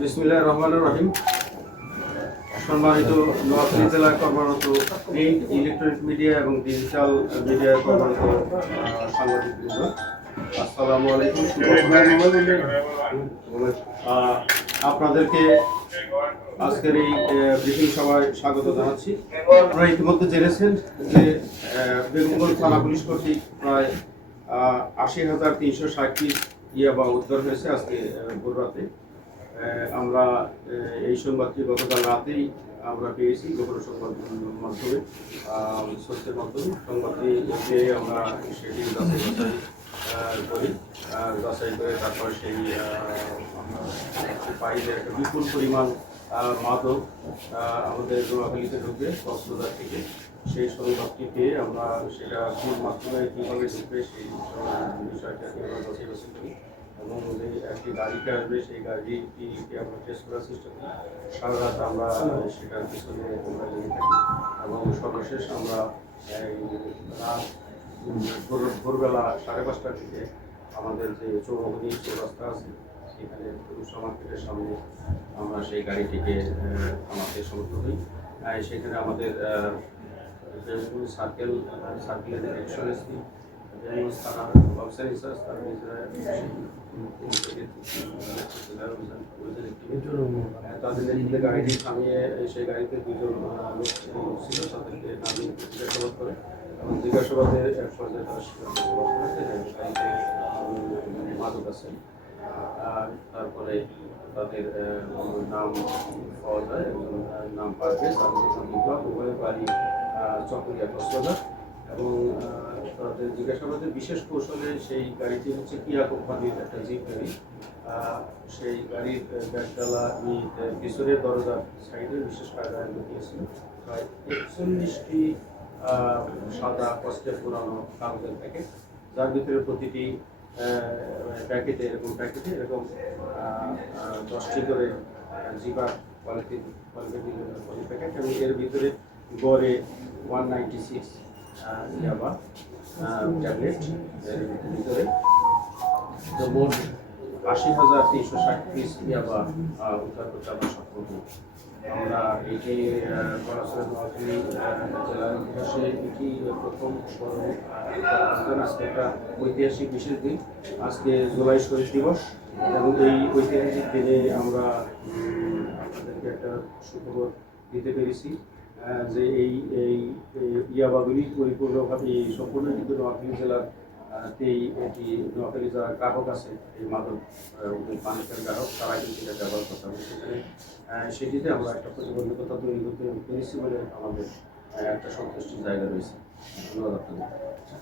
বিসমিল্লাহির রহমানির রহিম। সম্মানিত নোয়াখালী জেলায় কর্মরত প্রিন্ট, ইলেকট্রনিক মিডিয়া এবং ডিজিটাল মিডিয়ায় কর্মরত সাংবাদিকবৃন্দ, আসসালামু আলাইকুম। আপনাদেরকে আজকের এই ব্রিফিং সভায় স্বাগত জানাচ্ছি। আপনারা ইতিমধ্যে জেনেছেন যে বেগমগঞ্জ থানা পুলিশ কর্তৃক প্রায় ৮০,৩৬০ পিস ইয়াবা উদ্ধার হয়েছে আজকে ভোর রাতে। আমরা এই সংবাদটি গতকাল রাতেই আমরা পেয়েছি গোপন সংবাদ মাধ্যমে, সোর্সের মাধ্যমে। সংবাদটি পেয়ে আমরা সেটি যাচাই করে তারপর সেই পাই যে একটা বিপুল পরিমাণ মাদক আমাদের নোয়াখালীতে ঢুকবে কক্সবাজার থেকে। সেই সংবাদটি পেয়ে আমরা সেটা কোন মাধ্যমে কীভাবে ঢুকবে সেই বিষয়টাকে আমরা যাচাই বাছাই করি এবং যে একটি গাড়িতে আসবে সেই গাড়িটিকে আমরা টেস্ট করার চেষ্টা করি। সারা রাত আমরা সেটার পিছনে লেগে থাকি এবং সর্বশেষ আমরা রাত ভোরবেলা 5:30টার দিকে আমাদের যে চৌমুহনী চৌরাস্তা আছে সেখানে রূপসা মার্কেটের সামনে আমরা সেই গাড়িটিকে আমাদের সমর্থ হই। সেখানে আমাদের সার্কেলের ডিরেকশন এসপি থানার অফিসার ইনচার্জ তাদের নেতৃত্বে গাড়িটি থামিয়ে সেই গাড়িতে দুজন লোক ছিল, তাদেরকে নামিয়ে জিজ্ঞাসাবাদ করে এবং জিজ্ঞাসাবাদে এক পর্যায়ে তারা গাড়িতে মাদক আছে। তারপরে তাদের নাম পাওয়া যায়, একজন নাম পারভেজ আর একজন বিপ্লব, উভয়ের বাড়ি চকরিয়া কক্সবাজার। এবং তাদের জিজ্ঞাসাবাদের বিশেষ কৌশলে সেই গাড়িটি হচ্ছে কিয়া কোম্পানির একটা জিপ গাড়ি। সেই গাড়ির ব্যাগডালা পিছনের দরজার সাইডে বিশেষ কায়দায় লুকিয়েছিল প্রায় 41টি সাদা কষ্টের পুরানো কাগজের প্যাকেট, যার ভিতরে প্রতিটি প্যাকেটে এরকম 10টি করে জিপার পলিথিন প্যাকেট এবং এর ভিতরে গড়ে 196 ইয়াবা ট্যাবলেট এর ভিতরে। তো মোট ৮০,৩৬০ পিস ইয়াবা উদ্ধার করতে আমরা সক্ষম হই। আমরা এটি নোয়াখালী জেলার ইতিহাসে এটি প্রথম বড় আজকে একটা ঐতিহাসিক বিশেষ দিন। আজকে জুলাই শহীদ দিবস এবং এই ঐতিহাসিক দিনে আমরা আপনাদেরকে একটা সুখবর দিতে পেরেছি যে এই ইয়াবাগুলি পরিপূর্ণভাবে সম্পূর্ণ কিন্তু নোয়াখালী জেলার এটি নোয়াখালী যারা গ্রাহক আছে এই মাদক পানির গ্রাহক তারা কিন্তু এটা ব্যবহার করতে হবে। সেখানে সেটিতে আমরা একটা প্রতিবন্ধকতা তৈরি করতে পেরেছি বলে আমাদের একটা সন্তুষ্টির জায়গা রয়েছে। ধন্যবাদ আপনাদের।